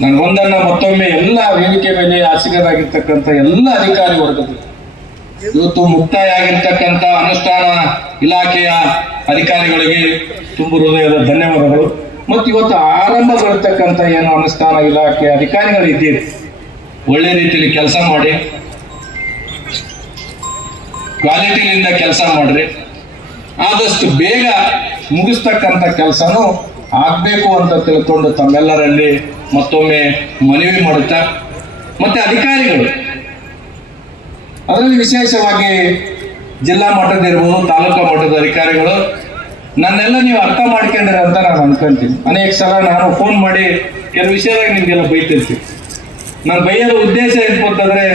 ನಾನು ಒಂದನ್ನ ಮತ್ತೊಮ್ಮೆ ಎಲ್ಲ ವೇದಿಕೆ ಮೇಲೆ ಆಸಕರಾಗಿರ್ತಕ್ಕಂಥ ಎಲ್ಲ ಅಧಿಕಾರಿ ವರ್ಗದ ಇವತ್ತು ಮುಕ್ತಾಯ ಆಗಿರ್ತಕ್ಕಂಥ ಅನುಷ್ಠಾನ ಇಲಾಖೆಯ ಅಧಿಕಾರಿಗಳಿಗೆ ತುಂಬು ಹೃದಯದ ಧನ್ಯವಾದಗಳು. ಮತ್ತು ಇವತ್ತು ಆರಂಭಗೊಳ್ತಕ್ಕಂಥ ಏನು ಅನುಷ್ಠಾನ ಇಲಾಖೆ ಅಧಿಕಾರಿಗಳು ಇದ್ದೀರಿ ಒಳ್ಳೆ ರೀತಿಯಲ್ಲಿ ಕೆಲಸ ಮಾಡಿ. ಕ್ವಾಲಿಟಿಯಿಂದ ಕೆಲಸ ಮಾಡ್ರಿ. ಆದಷ್ಟು ಬೇಗ ಮುಗಿಸ್ತಕ್ಕಂಥ ಕೆಲಸನೂ ಆಗ್ಬೇಕು ಅಂತ ತಿಳ್ಕೊಂಡು ತಮ್ಮೆಲ್ಲರಲ್ಲಿ ಮತ್ತೊಮ್ಮೆ ಮನವಿ ಮಾಡುತ್ತಾ? ಮತ್ತೆ ಅಧಿಕಾರಿಗಳು, ಅದರಲ್ಲಿ ವಿಶೇಷವಾಗಿ ಜಿಲ್ಲಾ ಮಟ್ಟದ ಇರ್ಬೋದು ತಾಲೂಕಾ ಮಟ್ಟದ ಅಧಿಕಾರಿಗಳು, ನನ್ನೆಲ್ಲ ನೀವು ಅರ್ಥ ಮಾಡ್ಕೊಂಡಿರ ಅಂತ ನಾನು ಅನ್ಕೊಂತೀನಿ. ಅನೇಕ ಸಲ ನಾನು ಫೋನ್ ಮಾಡಿ ಕೆಲವು ವಿಷಯದಾಗ ನಿಮಗೆಲ್ಲ ಬೈತಿರ್ತೀನಿ. ನಾನು ಬೈಯೋದು ಉದ್ದೇಶ ಏನ್ಕೊಂತಂದ್ರೆ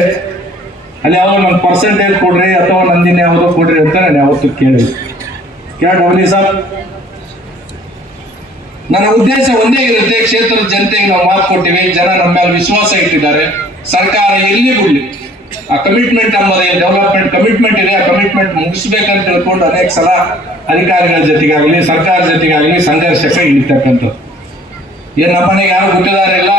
ಅಲ್ಲಿ ಯಾವಾಗ ನನ್ನ ಪರ್ಸೆಂಟೇಜ್ ಕೊಡ್ರಿ ಅಥವಾ ನಂದಿನ ಯಾವುದೋ ಕೊಡ್ರಿ ಅಂತ ನಾನು ಯಾವತ್ತೂ ಕೇಳಿ ಕೇಳ ಡಬ್ಲಿ ಸಾಬ್. ನನ್ನ ಉದ್ದೇಶ ಒಂದೇ ಇರುತ್ತೆ, ಕ್ಷೇತ್ರದ ಜನತೆಗೆ ನಾವು ಮಾತು ಕೊಟ್ಟಿವಿ, ಜನ ನಮ್ಮ ಮೇಲೆ ವಿಶ್ವಾಸ ಇಟ್ಟಿದ್ದಾರೆ, ಸರ್ಕಾರ ಎಲ್ಲಿ ಬಿಡ್ಲಿ? ಆ ಕಮಿಟ್ಮೆಂಟ್ ಅನ್ನೋದೇ ಡೆವಲಪ್ಮೆಂಟ್ ಕಮಿಟ್ಮೆಂಟ್ ಇದೆ, ಆ ಕಮಿಟ್ಮೆಂಟ್ ಮುಗಿಸ್ಬೇಕಂತ ತಿಳ್ಕೊಂಡು ಅನೇಕ ಸಲ ಅಧಿಕಾರಿಗಳ ಜೊತೆಗಾಗಲಿ, ಸರ್ಕಾರ ಜೊತೆಗಾಗಲಿ ಸಂಘರ್ಷಕ್ಕೆ ಇಳಿತಕ್ಕಂಥದ್ದು. ಏನ್ ನಮ್ಮನೆಗೆ ಯಾರು ಗುತ್ತಿದಾರಿಲ್ಲ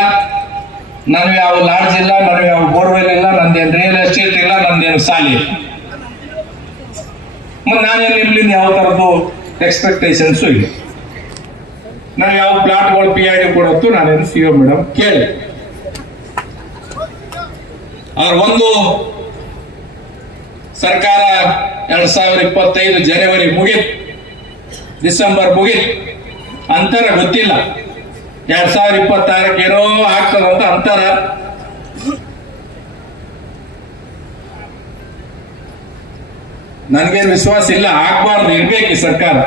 ನಾನು ಯಾವ ಲಾಡ್ಜ್ ಇಲ್ಲ, ನನಗೆ ಯಾವ ಬೋರ್ವೆಲ್ ಇಲ್ಲ, ನಂದೇನು ರಿಯಲ್ ಎಸ್ಟೇಟ್ ಇಲ್ಲ, ನಂದೇನು ಸಾಲಿ ಮತ್ತು ನಾನೇನು ನಿಮ್ಲಿಂದ ಯಾವ ಥರದ್ದು ಎಕ್ಸ್ಪೆಕ್ಟೇಷನ್ಸು ಇಲ್ಲ. ನಾವು ಯಾವ ಪ್ಲಾಟ್ಗಳು ಪಿ ಐ ಡಿ ಕೊಡತ್ತು ನಾನೇನು ಸಿ ಮೇಡಮ್ ಕೇಳಿ. ಅವ್ರ ಒಂದು ಸರ್ಕಾರ ಎರಡ್ ಸಾವಿರ ಇಪ್ಪತ್ತೈದು ಜನವರಿ ಮುಗಿತ್, ಡಿಸೆಂಬರ್ ಮುಗಿತ್, ಅಂತರ ಗೊತ್ತಿಲ್ಲ. ಎರಡ್ ಸಾವಿರ ಇಪ್ಪತ್ತಾರಕ್ಕೆ ಏನೋ ಆಗ್ತದಂತ ಅಂತರ. ನನಗೇನು ವಿಶ್ವಾಸ ಇಲ್ಲ, ಆಗ್ಬಾರ್ದು, ಇರ್ಬೇಕು ಸರ್ಕಾರ.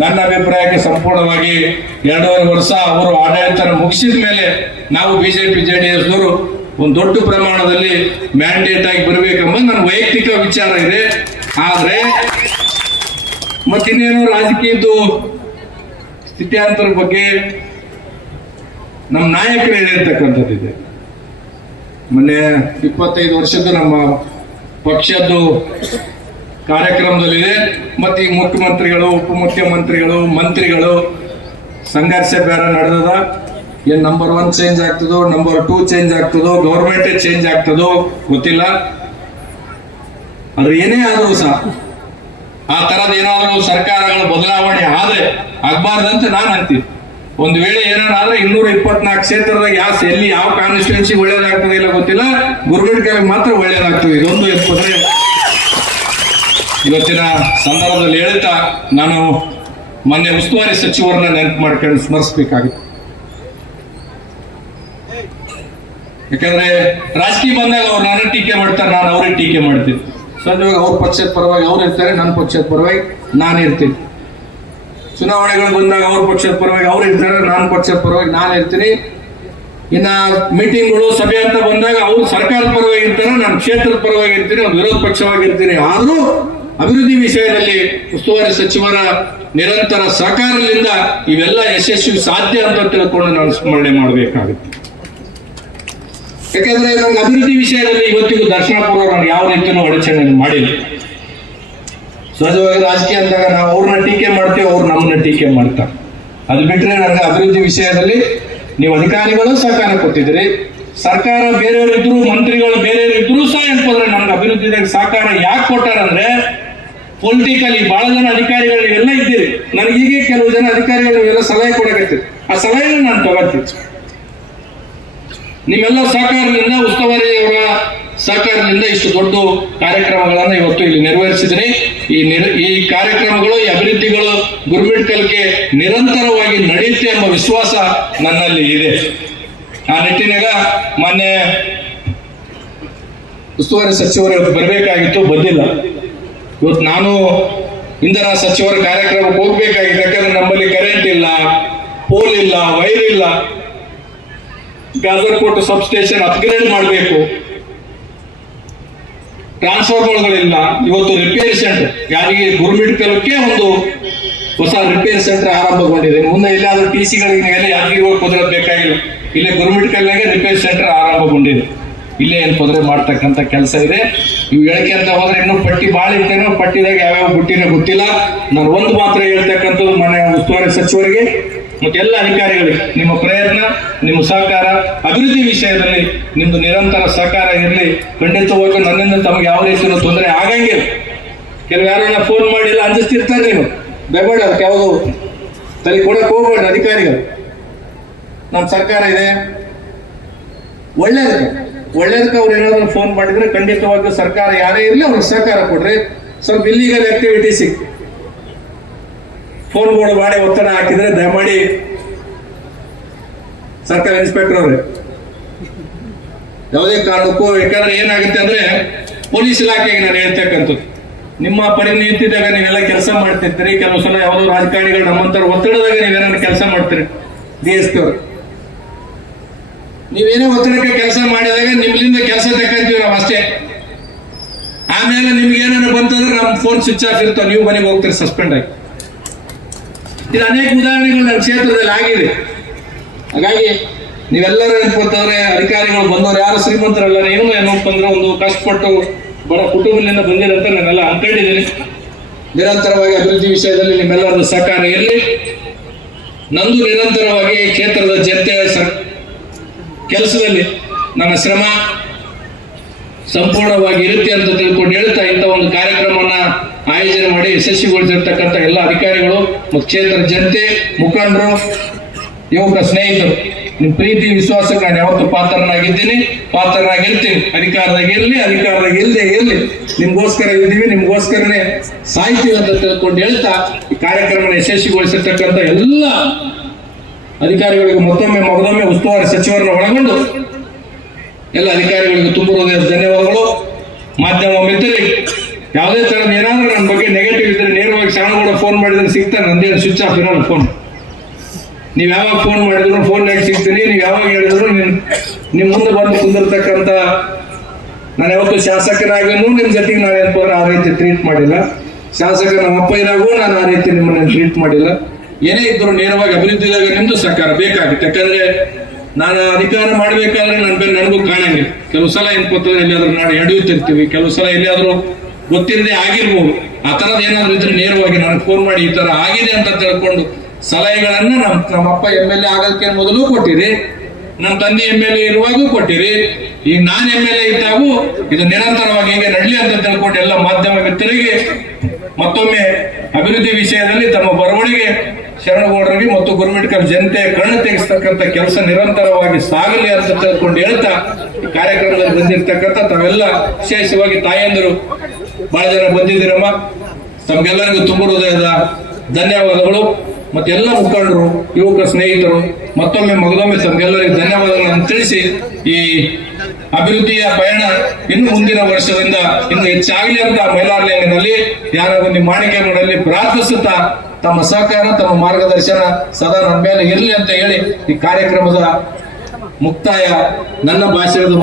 ನನ್ನ ಅಭಿಪ್ರಾಯಕ್ಕೆ ಸಂಪೂರ್ಣವಾಗಿ ಎರಡೂವರೆ ವರ್ಷ ಅವರು ಆಡಳಿತ ಮುಗಿಸಿದ ಮೇಲೆ ನಾವು ಬಿಜೆಪಿ ಜೆ ಡಿ ಎಸ್ನವರು ಒಂದು ದೊಡ್ಡ ಪ್ರಮಾಣದಲ್ಲಿ ಮ್ಯಾಂಡೇಟ್ ಆಗಿ ಬರಬೇಕೆಂಬ ನನ್ನ ವೈಯಕ್ತಿಕ ವಿಚಾರ ಇದೆ. ಆದರೆ ಮತ್ತಿನ್ನೇನು ರಾಜಕೀಯದ್ದು ಸ್ಥಿತ್ಯಾಂತರ ಬಗ್ಗೆ ನಮ್ಮ ನಾಯಕರು ಹೇಳಿರ್ತಕ್ಕಂಥದ್ದಿದೆ. ಮೊನ್ನೆ ಇಪ್ಪತ್ತೈದು ವರ್ಷದ್ದು ನಮ್ಮ ಪಕ್ಷದ್ದು ಕಾರ್ಯಕ್ರಮದಲ್ಲಿದೆ. ಮತ್ತು ಈಗ ಮುಖ್ಯಮಂತ್ರಿಗಳು, ಉಪಮುಖ್ಯಮಂತ್ರಿಗಳು, ಮಂತ್ರಿಗಳು ಸಂಘರ್ಷ ಬೇರೆ ನಡೆದದ. ಏನ್ ನಂಬರ್ ಒನ್ ಚೇಂಜ್ ಆಗ್ತದೋ ನಂಬರ್ ಟೂ ಚೇಂಜ್ ಆಗ್ತದೋ ಗೌರ್ಮೆಂಟ್ ಚೇಂಜ್ ಆಗ್ತದೋ ಗೊತ್ತಿಲ್ಲ. ಅಂದ್ರೆ ಏನೇ ಆದರೂ ಸಹ ಆ ತರದ ಏನಾದರೂ ಸರ್ಕಾರಗಳ ಬದಲಾವಣೆ ಆದ್ರೆ ಆಗ್ಬಾರ್ದಂತ ನಾನು ಅಂತೀನಿ. ಒಂದು ವೇಳೆ ಏನಾದ್ರೆ ಇನ್ನೂರ ಇಪ್ಪತ್ನಾಲ್ಕು ಕ್ಷೇತ್ರದಾಗ ಯಾವ ಎಲ್ಲಿ ಯಾವ ಕಾನ್ಸ್ಟಿಟ್ಯೂನ್ಸಿ ಒಳ್ಳೇದಾಗ್ತದೆ ಇಲ್ಲ ಗೊತ್ತಿಲ್ಲ ಕಡೆ ಮಾತ್ರ ಒಳ್ಳೇದಾಗ್ತದೆ. ಇದೊಂದು ಎಪ್ಪದ್ರೆ ಇವತ್ತಿನ ಸಂದರ್ಭದಲ್ಲಿ ಹೇಳ್ತಾ ನಾನು ಮೊನ್ನೆ ಉಸ್ತುವಾರಿ ಸಚಿವರನ್ನ ನೆನಪು ಮಾಡ್ಕೊಂಡು ಸ್ಮರಿಸಬೇಕಾಗಿತ್ತು. ಯಾಕಂದ್ರೆ ರಾಜಕೀಯ ಬಂದಾಗ ಅವ್ರು ನನ್ನ ಟೀಕೆ ಮಾಡ್ತಾರೆ, ನಾನು ಅವ್ರಿಗೆ ಟೀಕೆ ಮಾಡ್ತೀನಿ. ಸಹಜವಾಗಿ ಅವ್ರ ಪಕ್ಷದ ಪರವಾಗಿ ಅವ್ರು ಇರ್ತಾರೆ, ನನ್ನ ಪಕ್ಷದ ಪರವಾಗಿ ನಾನು ಇರ್ತೀನಿ. ಚುನಾವಣೆಗಳು ಬಂದಾಗ ಅವ್ರ ಪಕ್ಷದ ಪರವಾಗಿ ಅವ್ರು ಇರ್ತಾರೆ ನಾನು ಪಕ್ಷದ ಪರವಾಗಿ ನಾನು ಇರ್ತೀನಿ. ಇನ್ನ ಮೀಟಿಂಗ್ಗಳು ಸಭೆ ಅಂತ ಬಂದಾಗ ಅವ್ರು ಸರ್ಕಾರದ ಪರವಾಗಿ ಇರ್ತಾರೆ, ನಾನು ಕ್ಷೇತ್ರದ ಪರವಾಗಿ ಇರ್ತೀನಿ, ಅವ್ರು ವಿರೋಧ ಪಕ್ಷವಾಗಿರ್ತೀನಿ. ಆದರೂ ಆದ್ರೂ ಅಭಿವೃದ್ಧಿ ವಿಷಯದಲ್ಲಿ ಉಸ್ತುವಾರಿ ಸಚಿವರ ನಿರಂತರ ಸಹಕಾರದಿಂದ ಇವೆಲ್ಲ ಯಶಸ್ವಿ ಸಾಧ್ಯ ಅಂತ ತಿಳ್ಕೊಂಡು ನಾನು ಸ್ಮರಣೆ ಮಾಡಬೇಕಾಗುತ್ತೆ. ಯಾಕಂದ್ರೆ ನಮ್ಗೆ ಅಭಿವೃದ್ಧಿ ವಿಷಯದಲ್ಲಿ ಇವತ್ತಿಗೂ ದರ್ಶನಪುರ ನಾನು ಯಾವ ರೀತಿಯೂ ಅಡಚಣೆ ಮಾಡಿಲ್ಲ. ಸಹಜವಾಗಿ ರಾಜಕೀಯ ಅಂದಾಗ ನಾವು ಅವ್ರನ್ನ ಟೀಕೆ ಮಾಡ್ತೀವಿ, ಅವ್ರು ನಮ್ಮನ್ನ ಟೀಕೆ ಮಾಡ್ತಾರೆ. ಅದು ಬಿಟ್ಟರೆ ನನಗೆ ಅಭಿವೃದ್ಧಿ ವಿಷಯದಲ್ಲಿ ನೀವು ಅಧಿಕಾರಿಗಳು ಸಹಕಾರ ಕೊಟ್ಟಿದ್ದೀರಿ. ಸರ್ಕಾರ ಬೇರೆಯವರಿದ್ರು ಮಂತ್ರಿಗಳು ಬೇರೆಯವರಿದ್ರು ಸಹ ಏನಪ್ಪಂದ್ರೆ ನಮ್ಗೆ ಅಭಿವೃದ್ಧಿ ಸಹಕಾರ ಯಾಕೆ ಕೊಟ್ಟಾರಂದ್ರೆ ಪೊಲಿಟಿಕಲಿ ಬಹಳ ಜನ ಅಧಿಕಾರಿಗಳು ಎಲ್ಲ ಇದ್ದೀರಿ. ನನಗೆ ಹೀಗೆ ಕೆಲವು ಜನ ಅಧಿಕಾರಿಗಳು ಎಲ್ಲ ಸಲಹೆ ಕೊಡಕತ್ತೀರಿ. ಆ ಸಲಹೆ ನಾನು ತಗೋತೀನಿ. ನಿಮ್ಮೆಲ್ಲ ಸಹಕಾರದಿಂದ ಉಸ್ತುವಾರಿ ಅವರ ಸಹಕಾರದಿಂದ ಇಷ್ಟು ದೊಡ್ಡ ಕಾರ್ಯಕ್ರಮಗಳನ್ನು ಇವತ್ತು ಇಲ್ಲಿ ನೆರವೇರಿಸಿದ್ರಿ. ಈ ನಿರ, ಈ ಕಾರ್ಯಕ್ರಮಗಳು, ಈ ಅಭಿವೃದ್ಧಿಗಳು ಗುರುಮಿಟ್ಕಲ್ಗೆ ನಿರಂತರವಾಗಿ ನಡೆಯುತ್ತೆ ಎಂಬ ವಿಶ್ವಾಸ ನನ್ನಲ್ಲಿ ಇದೆ. ಆ ನಿಟ್ಟಿನಾಗ ಮೊನ್ನೆ ಉಸ್ತುವಾರಿ ಸಚಿವರು ಬರಬೇಕಾಗಿತ್ತು, ಬಂದಿಲ್ಲ. ಇವತ್ತು ನಾನು ಇಂಧನ ಸಚಿವರ ಕಾರ್ಯಕ್ರಮಕ್ಕೆ ಹೋಗ್ಬೇಕಾಗಿತ್ತು, ಯಾಕಂದ್ರೆ ನಮ್ಮಲ್ಲಿ ಕರೆಂಟ್ ಇಲ್ಲ ಪೋಲ್ ಇಲ್ಲ ವೈರ್ ಇಲ್ಲ. ಗಾಜರ್ಕೋಟ್ ಸಬ್ ಸ್ಟೇಷನ್ ಅಪ್ಗ್ರೇಡ್ ಮಾಡಬೇಕು ಟ್ರಾನ್ಸ್ಫಾರ್ಮರ್ಗಳಿಲ್ಲ ಇವತ್ತು ರಿಪೇರಿ ಸೆಂಟರ್ ಯಾರಿಗೆ ಗುರುಮಿಟ್ಕಲಕ್ಕೆ ಒಂದು ಹೊಸ ರಿಪೇರಿ ಸೆಂಟರ್ ಆರಂಭಗೊಂಡಿದೆ. ಮುಂದೆ ಎಲ್ಲಾದ್ರೂ ಟಿ ಸಿಗಳಿಗೆ ಯಾರಿಗೆ ಹೋಗಿ ಕುದುರಬೇಕಾಗಿಲ್ಲ ಇಲ್ಲೇ ಗುರುಮಿಡ್ಕಲ್ನಾಗೆ ರಿಪೇರಿ ಸೆಂಟರ್ ಆರಂಭಗೊಂಡಿದೆ. ಇಲ್ಲೇ ಏನು ಕೊದ್ರೆ ಮಾಡ್ತಕ್ಕಂಥ ಕೆಲಸ ಇದೆ. ನೀವು ಹೇಳಿಕೆ ಅಂತ ಹೋದ್ರೆ ಇನ್ನೂ ಪಟ್ಟಿ ಭಾಳ ಇರ್ತೇನೆ ಪಟ್ಟಿದಾಗ ಯಾವ್ಯಾವ ಬುಟ್ಟಿನ ಗೊತ್ತಿಲ್ಲ. ನಾನು ಒಂದು ಮಾತ್ರ ಹೇಳ್ತಕ್ಕಂಥದ್ದು ಮನೆ ಉಸ್ತುವಾರಿ ಸಚಿವರಿಗೆ ಮತ್ತೆ ಎಲ್ಲ ಅಧಿಕಾರಿಗಳಿಗೆ, ನಿಮ್ಮ ಪ್ರಯತ್ನ, ನಿಮ್ಮ ಸಹಕಾರ, ಅಭಿವೃದ್ಧಿ ವಿಷಯದಲ್ಲಿ ನಿಮ್ಮದು ನಿರಂತರ ಸಹಕಾರ ಇರಲಿ. ಖಂಡಿತವಾಗಿ ನನ್ನಿಂದ ತಮಗೆ ಯಾವ ರೀತಿಯ ತೊಂದರೆ ಆಗಂಗಿಲ್ಲ. ಕೆಲವು ಯಾರನ್ನ ಫೋನ್ ಮಾಡಿಲ್ಲ ಅಂಜಿಸ್ತಿರ್ತಾರೆ ನೀವು ಬೇಬೇಡ ಅದಕ್ಕೆ ಯಾವುದು ತಲೆ ಕೊಡಕ್ಕೆ ಹೋಗ್ಬೇಡ ಅಧಿಕಾರಿಗಳು. ನಮ್ಮ ಸರ್ಕಾರ ಇದೆ. ಒಳ್ಳೇದಕ್ಕೆ. ಒಳ್ಳೇದಕ್ಕೆ ಅವ್ರು ಏನಾದ್ರು ಫೋನ್ ಮಾಡಿದ್ರೆ ಖಂಡಿತವಾಗಿಯೂ ಸರ್ಕಾರ ಯಾರೇ ಇರಲಿ ಅವ್ರಿಗೆ ಸಹಕಾರ ಕೊಡ್ರಿ. ಸ್ವಲ್ಪ ಇಲ್ಲಿಗಲ್ ಆಕ್ಟಿವಿಟೀಸ್ ಫೋನ್ಗಳು ಮಾಡಿ ಒತ್ತಡ ಹಾಕಿದ್ರೆ ದಯಮಾಡಿ ಸರ್ಕಾರ ಇನ್ಸ್ಪೆಕ್ಟರ್ ಅವ್ರೆ. ಯಾವುದೇ ಕಾರಣಕ್ಕೂ ಯಾಕಂದ್ರೆ ಏನಾಗುತ್ತೆ ಅಂದ್ರೆ ಪೊಲೀಸ್ ಇಲಾಖೆಗೆ ನಾನು ಹೇಳ್ತಕ್ಕಂಥದ್ದು. ನಿಮ್ಮ ಪರಿಣಿತಿದಾಗ ನೀವೆಲ್ಲ ಕೆಲಸ ಮಾಡ್ತಿರ್ತೀರಿ. ಕೆಲವು ಸಲ ಯಾವುದೋ ರಾಜಕಾರಣಿಗಳು ನಮ್ಮಂತರ ಒತ್ತಡದಾಗ ನೀವೇನಾದ್ರು ಕೆಲಸ ಮಾಡ್ತೀರಿ. ಡಿ ಎಸ್ ಪಿ ಅವರು. ನೀವೇನೇ ಒತ್ತಡಕ್ಕೆ ಕೆಲಸ ಮಾಡಿದಾಗ ನಿಮ್ಲಿಂದ ಕೆಲಸ ತಕ್ಕಂತೀವಿ ನಾವು ಅಷ್ಟೇ. ಆಮೇಲೆ ನಿಮ್ಗೆ ಏನಾರ ಬಂತಂದ್ರೆ ನಮ್ಮ ಫೋನ್ ಸ್ವಿಚ್ ಆಫ್ ಇರ್ತಾವ. ನೀವು ಮನೆಗೆ ಹೋಗ್ತೀರಿ ಸಸ್ಪೆಂಡ್ ಆಗಿ. ಇದು ಅನೇಕ ಉದಾಹರಣೆಗಳು ನನ್ನ ಕ್ಷೇತ್ರದಲ್ಲಿ ಆಗಿದೆ. ಹಾಗಾಗಿ ನೀವೆಲ್ಲರೂ ಅಧಿಕಾರಿಗಳು ಬಂದವರು ಯಾರು ಶ್ರೀಮಂತರಲ್ಲ ಏನು ಏನಪ್ಪ ಅಂದ್ರೆ ಒಂದು ಕಷ್ಟಪಟ್ಟು ಬಡ ಕುಟುಂಬದಿಂದ ಬಂದಿರಂತ ನಾನೆಲ್ಲ ಅನ್ಕೊಂಡಿದ್ದೀನಿ. ನಿರಂತರವಾಗಿ ಅಭಿವೃದ್ಧಿ ವಿಷಯದಲ್ಲಿ ನಿಮ್ಮೆಲ್ಲರ ಸಹಕಾರ ಇರಲಿ. ನಂದು ನಿರಂತರವಾಗಿ ಕ್ಷೇತ್ರದ ಜನತೆ ಕೆಲಸದಲ್ಲಿ ನನ್ನ ಶ್ರಮ ಸಂಪೂರ್ಣವಾಗಿ ಇರುತ್ತೆ ಅಂತ ತಿಳ್ಕೊಂಡು ಹೇಳ್ತಾ ಇಂಥ ಒಂದು ಕಾರ್ಯಕ್ರಮವನ್ನ ಆಯೋಜನೆ ಮಾಡಿ ಯಶಸ್ವಿಗೊಳಿಸಿರ್ತಕ್ಕಂಥ ಎಲ್ಲ ಅಧಿಕಾರಿಗಳು ಮತ್ತು ಕ್ಷೇತ್ರ ಜನತೆ, ಮುಖಂಡರು, ಯುವಕ ಸ್ನೇಹಿತರು. ನಿಮ್ಮ ಪ್ರೀತಿ ವಿಶ್ವಾಸಕ್ಕೆ ನಾನು ಯಾವತ್ತು ಪಾತ್ರನಾಗಿದ್ದೀನಿ. ಪಾತ್ರನಾಗಿರ್ತೀನಿ. ಅಧಿಕಾರದಾಗ ಇರಲಿ, ಅಧಿಕಾರದಾಗ ಇಲ್ಲದೆ ಇರಲಿ. ನಿಮ್ಗೋಸ್ಕರ ಇದ್ದೀವಿ, ನಿಮ್ಗೋಸ್ಕರನೇ ಸಾಯ್ತೀವಿ ಅಂತ ತಿಳ್ಕೊಂಡು ಹೇಳ್ತಾ ಈ ಕಾರ್ಯಕ್ರಮನ ಯಶಸ್ವಿಗೊಳಿಸಿರ್ತಕ್ಕಂಥ ಎಲ್ಲ ಅಧಿಕಾರಿಗಳಿಗೆ ಮತ್ತೊಮ್ಮೆ ಸಚಿವರನ್ನ ಒಳಗೊಂಡು ಎಲ್ಲ ಅಧಿಕಾರಿಗಳಿಗೆ ತುಂಬ ಹೃದಯದ ಧನ್ಯವಾದಗಳು. ಮಾಧ್ಯಮ ಮಿತ್ರರಿಗೆ ಯಾವುದೇ ತರ ಏನಾದರೂ ನನ್ನ ಬಗ್ಗೆ ನೆಗೆಟಿವ್ ಇದ್ರೆ ನೇರವಾಗಿ ಕೂಡ ಫೋನ್ ಮಾಡಿದ್ರೆ ಸಿಗ್ತಾನೆ ನಂದೇನು ಸ್ವಿಚ್ ಆಫ್ ಇರೋಲ್ಲ ಫೋನ್ ನೀವು ಯಾವಾಗ ಫೋನ್ ಮಾಡಿದ್ರು ಫೋನ್ ನಾಗ ಸಿಗ್ತೀನಿ. ನೀವು ಯಾವಾಗ ಹೇಳಿದ್ರು ನಿಮ್ ನಿಮ್ಮ ಮುಂದೆ ಬಂದು ಕುಂದಿರ್ತಕ್ಕಂಥ ನಾನು ಯಾವತ್ತು ಶಾಸಕರಾಗೂ ನಿಮ್ಮ ಜೊತೆಗೆ ನಾನು ಏನಪ್ಪ ಆ ರೀತಿ ಟ್ರೀಟ್ ಮಾಡಿಲ್ಲ. ಶಾಸಕ ನಮ್ಮ ಅಪ್ಪ ಇರಾಗೂ ನಾನು ಆ ರೀತಿ ನಿಮ್ಮನ್ನ ಟ್ರೀಟ್ ಮಾಡಿಲ್ಲ. ಏನೇ ಇದ್ರು ನೇರವಾಗಿ ಅಭಿವೃದ್ಧಿದಾಗ ನಿಮ್ದು ಸರ್ಕಾರ ಬೇಕಾಗುತ್ತೆ. ಯಾಕಂದ್ರೆ ನಾನು ಅಧಿಕಾರ ಮಾಡ್ಬೇಕಾದ್ರೆ ನನ್ನ ಮೇಲೆ ನನಗೂ ಕಾಣಂಗಿಲ್ಲ. ಕೆಲವು ಸಲ ಏನ್ಕೋತಂದ್ರೆ ಎಲ್ಲಿಯಾದ್ರೂ ನಾನು ಎಡೆಯುತ್ತಿರ್ತೀವಿ ಕೆಲವು ಸಲ ಎಲ್ಲಿಯಾದ್ರೂ ಗೊತ್ತಿರದೇ ಆಗಿರ್ಬೋದು. ಆ ಥರದ್ದು ಏನಾದ್ರು ಇದ್ರೆ ನೇರವಾಗಿ ನನಗೆ ಫೋನ್ ಮಾಡಿ ಈ ತರ ಆಗಿದೆ ಅಂತ ತಿಳ್ಕೊಂಡು ಸಲಹೆಗಳನ್ನ ನಮ್ಮ ನಮ್ಮಪ್ಪ ಎಂ ಎಲ್ ಎ ಆಗೋದಕ್ಕೆ ಮೊದಲು ಕೊಟ್ಟಿರಿ. ನಮ್ಮ ತಂದೆ ಎಂ ಎಲ್ ಎ ಇರುವಾಗೂ ಕೊಟ್ಟಿರಿ. ಈಗ ನಾನು ಎಂ ಎಲ್ ಎ ಇದ್ದಾಗೂ ಇದು ನಿರಂತರವಾಗಿ ಹೀಗೆ ನಡಲಿ ಅಂತ ತಿಳ್ಕೊಂಡು ಎಲ್ಲ ಮಾಧ್ಯಮ ಮಿತ್ರರಿಗೆ ಮತ್ತೊಮ್ಮೆ ಅಭಿವೃದ್ಧಿ ವಿಷಯದಲ್ಲಿ ತಮ್ಮ ಬರವಣಿಗೆ ಶರಣಗೌಡರಿಗೆ ಮತ್ತು ಗುರುಮಿಟ್ಕರ್ ಜನತೆ ಕಣ್ಣು ತೆಗೆಸ್ತಕ್ಕಂಥ ಕೆಲಸ ನಿರಂತರವಾಗಿ ಸಾಗಲಿ ಅಂತ ತಿಳ್ಕೊಂಡು ಹೇಳ್ತಾ ಕಾರ್ಯಕ್ರಮದಲ್ಲಿ ಬಂದಿರ್ತಕ್ಕಂಥ ತಾವೆಲ್ಲ ವಿಶೇಷವಾಗಿ ತಾಯಂದಿರು, ಬಹಳ ಜನ ಬಂದಿದ್ದೀರಮ್ಮ. ತಮ್ಗೆಲ್ಲರಿಗೂ ತುಂಬ ಹೃದಯದ ಧನ್ಯವಾದಗಳು. ಮತ್ತೆಲ್ಲ ಮುಖಂಡರು, ಯುವಕ ಸ್ನೇಹಿತರು, ಮತ್ತೊಮ್ಮೆ ಮಗದೊಮ್ಮೆ ತಮ್ಗೆಲ್ಲರಿಗೂ ಧನ್ಯವಾದಗಳನ್ನು ತಿಳಿಸಿ ಈ ಅಭಿವೃದ್ಧಿಯ ಪಯಣ ಇನ್ನು ಮುಂದಿನ ವರ್ಷದಿಂದ ಇನ್ನು ಹೆಚ್ಚಾಗಲಿ ಅಂತ ಮೈಲಾರ್ಲಿಂಗಿನಲ್ಲಿ ಯಾರ ಒಂದು ಮಾಣಿಕೆ ಪ್ರಾರ್ಥಿಸುತ್ತಾ ತಮ್ಮ ಸಹಕಾರ, ತಮ್ಮ ಮಾರ್ಗದರ್ಶನ ಸದಾ ನಮ್ಮ ಮೇಲೆ ಇರಲಿ ಅಂತ ಹೇಳಿ ಈ ಕಾರ್ಯಕ್ರಮದ ಮುಕ್ತಾಯ ನನ್ನ ಭಾಷಣದ